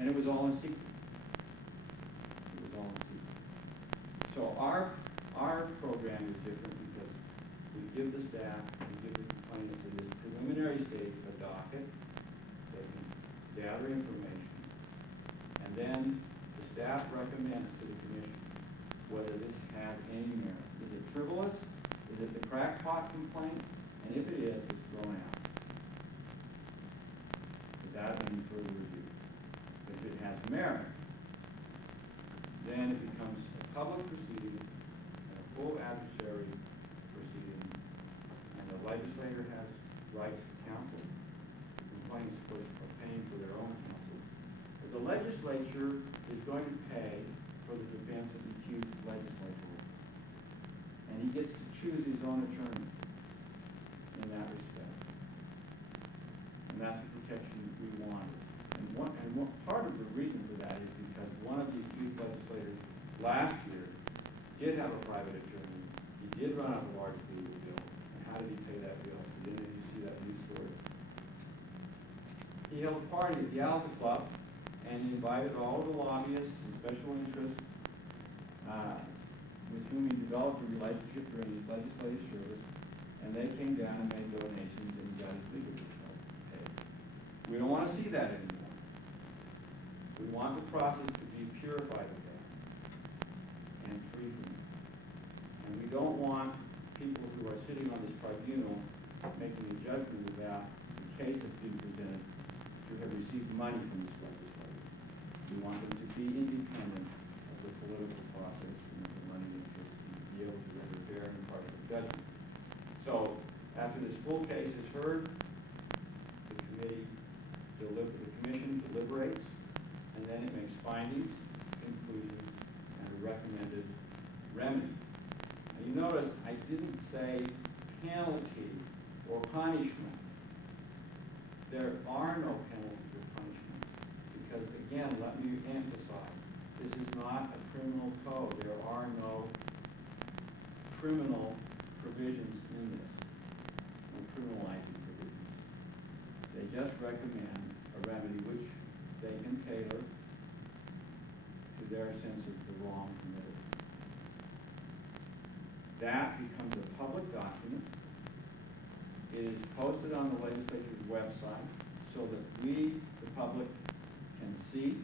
And it was all in secret. It was all in secret. So our program is different because we give the staff, we give the complainants in this preliminary stage a docket. They can gather information. And then the staff recommends to the commission whether this has any merit. Is it frivolous? Is it the crackpot complaint? And if it is, it's thrown out. Without any further review. If it has merit, then it becomes a public proceeding and a full adversary proceeding. And the legislator has rights to counsel. The complainants, of course, are paying for their own counsel. But the legislature is going to pay for the defense of the accused legislator. And he gets to choose his own attorney in that respect. And that's the protection we wanted. And part of the reason for that is because one of the accused legislators last year did have a private attorney. He did run out a large legal bill. And how did he pay that bill? Did any of you see that news story? He held a party at the Alta Club and he invited all the lobbyists and special interests with whom he developed a relationship during his legislative service, and they came down and made donations and he got his legal bill paid. We don't want to see that anymore. We want the process to be purified of that and free from it. And we don't want people who are sitting on this tribunal making a judgment about the case that's being presented to have received money from this legislator. We want them to be independent of the political process and of the money interest to be able to render fair and impartial judgment. So after this full case is heard, the commission deliberates, and then it makes findings, conclusions, and a recommended remedy. Now you notice I didn't say penalty or punishment. There are no penalties or punishments because, again, let me emphasize, this is not a criminal code. There are no criminal provisions in this, no criminalizing provisions. They just recommend a remedy which they can tailor to their sense of the wrong committed. That becomes a public document. It is posted on the legislature's website so that we, the public, can see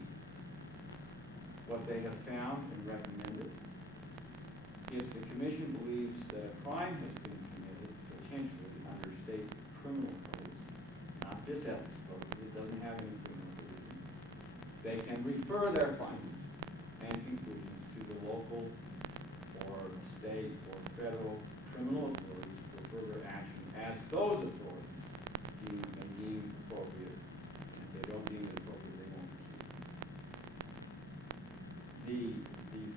what they have found and recommended. If the commission believes that a crime has been committed, potentially under state criminal codes, not this ethics code, because it doesn't have any criminal provisions, they can refer their findings and conclusions to the local or state or federal criminal authorities for further action as those authorities may deem appropriate. And if they don't deem it appropriate, they won't proceed. The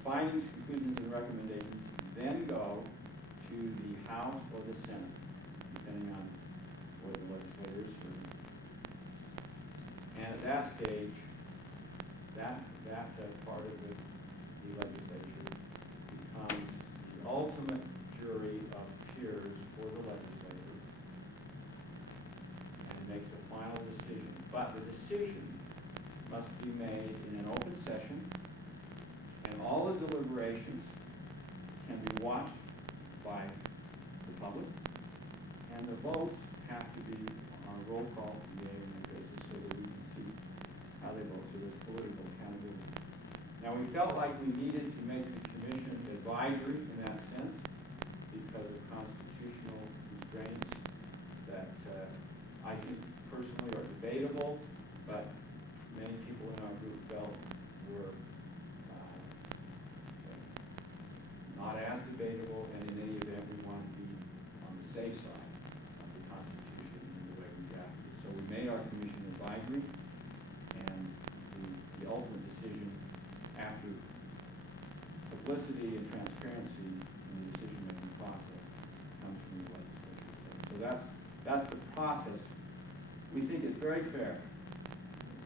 findings, conclusions, and recommendations then go to the House or the Senate, depending on where the legislator is serving. And at that stage, that part of the legislature becomes the ultimate jury of peers for the legislator and makes a final decision. But the decision must be made in an open session, and all the deliberations can be watched by the public, and the votes have to be on a roll call basis so that we can see how they vote, so there's political accountability. Now, we felt like we needed to make the commission advisory in that sense because of constitutional constraints that I think personally are debatable, but many people in our group felt were not as debatable, and in any event, we wanted to be on the safe side of the Constitution in the way we drafted it. So we made our commission advisory, and the ultimate decision after publicity and transparency in the decision-making process comes from the legislature. So that's the process. We think it's very fair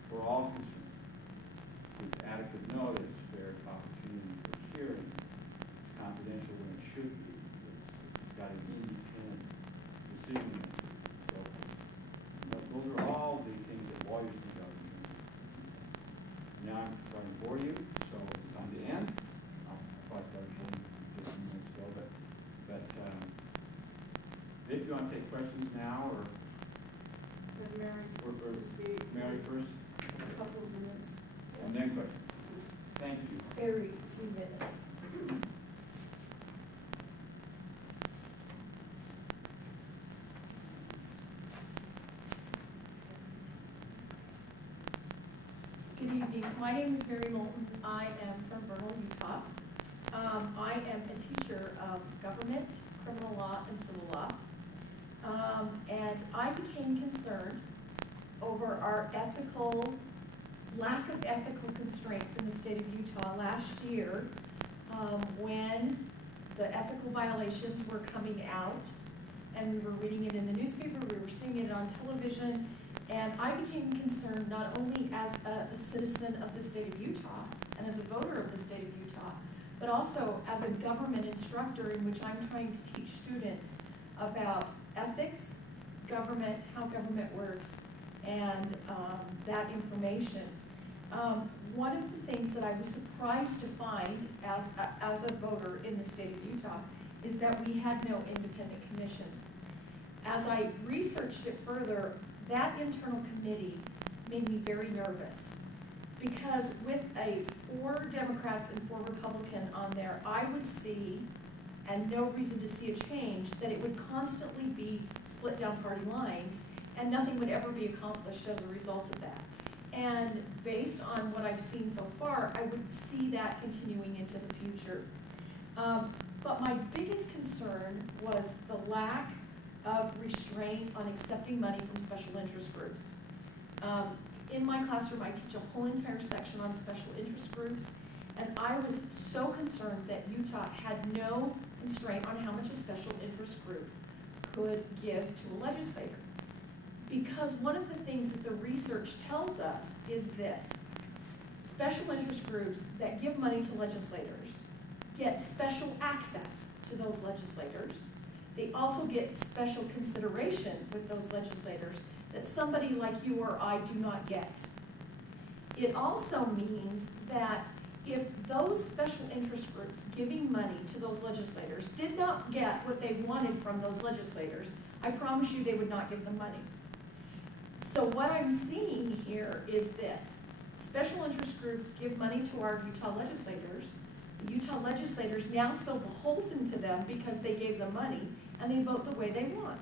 for all concerned, with adequate notice, fair opportunity for hearing. It's confidential when it should be. It's got an independent decision maker. So those are all the things that lawyers think of in terms of Now I'm starting to bore you, so it's time to end. I probably started boring you just a few minutes ago, but Vic, you want to take questions now, or Mary to speak. Mary first? A couple of minutes. And then questions. Thank you. Very few minutes. Good evening. My name is Mary Moulton. I am from Vernal, Utah. I am a teacher of government, criminal law, and civil law. And I became concerned over our lack of ethical constraints in the state of Utah last year when the ethical violations were coming out, and we were reading it in the newspaper, we were seeing it on television, and I became concerned not only as a citizen of the state of Utah and as a voter of the state of Utah, but also as a government instructor in which I'm trying to teach students about ethics, government, how government works, and that information. One of the things that I was surprised to find as a voter in the state of Utah is that we had no independent commission. As I researched it further, that internal committee made me very nervous, because with 4 Democrats and 4 Republicans on there, I would see, and no reason to see a change, that it would constantly be split down party lines and nothing would ever be accomplished as a result of that. And based on what I've seen so far, I would see that continuing into the future. But my biggest concern was the lack of restraint on accepting money from special interest groups. In my classroom, I teach a whole entire section on special interest groups, and I was so concerned that Utah had no constraint on how much a special interest group could give to a legislator. Because one of the things that the research tells us is this: special interest groups that give money to legislators get special access to those legislators. They also get special consideration with those legislators that somebody like you or I do not get. It also means that if those special interest groups giving money to those legislators did not get what they wanted from those legislators, I promise you they would not give them money. So what I'm seeing here is this: special interest groups give money to our Utah legislators. The Utah legislators now feel beholden to them because they gave them money, and they vote the way they want.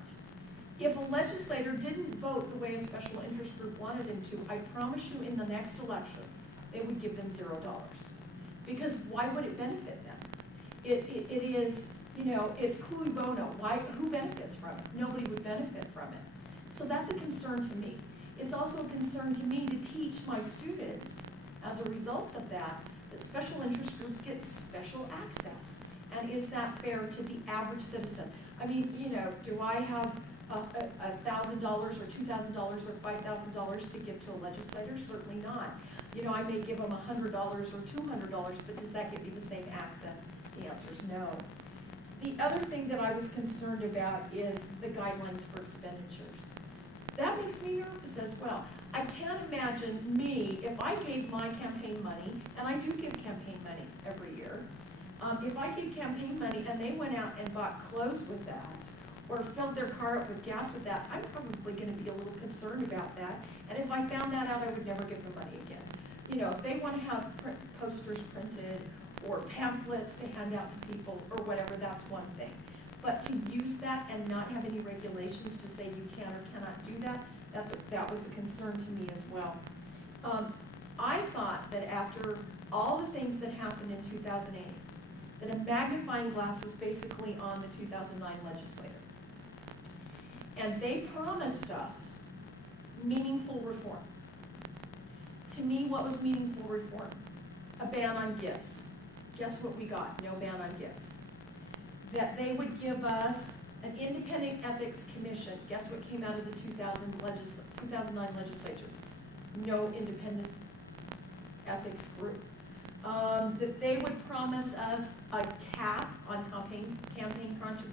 If a legislator didn't vote the way a special interest group wanted him to, I promise you in the next election, they would give them $0. Because why would it benefit them? It is, it's cui bono. Who benefits from it? Nobody would benefit from it. So that's a concern to me. It's also a concern to me to teach my students, as a result of that special interest groups get special access. And is that fair to the average citizen? I mean, do I have $1,000 or $2,000 or $5,000 to give to a legislator? Certainly not. I may give them $100 or $200, but does that give me the same access? The answer is no. The other thing that I was concerned about is the guidelines for expenditures. That makes me nervous as well. I can't imagine me, if I gave my campaign money, and I do give campaign money every year, if I gave campaign money and they went out and bought clothes with that, or filled their car up with gas with that, I'm probably going to be a little concerned about that. And if I found that out, I would never give them money again. If they want to have posters printed or pamphlets to hand out to people or whatever, that's one thing. But to use that and not have any regulations to say you can or cannot do that, that was a concern to me as well. I thought that after all the things that happened in 2008, that a magnifying glass was basically on the 2009 legislature. And they promised us meaningful reform. To me, what was meaningful reform? A ban on gifts. Guess what we got? No ban on gifts. That they would give us an independent ethics commission. Guess what came out of the 2009 legislature? No independent ethics group. That they would promise us a cap on campaign contributions.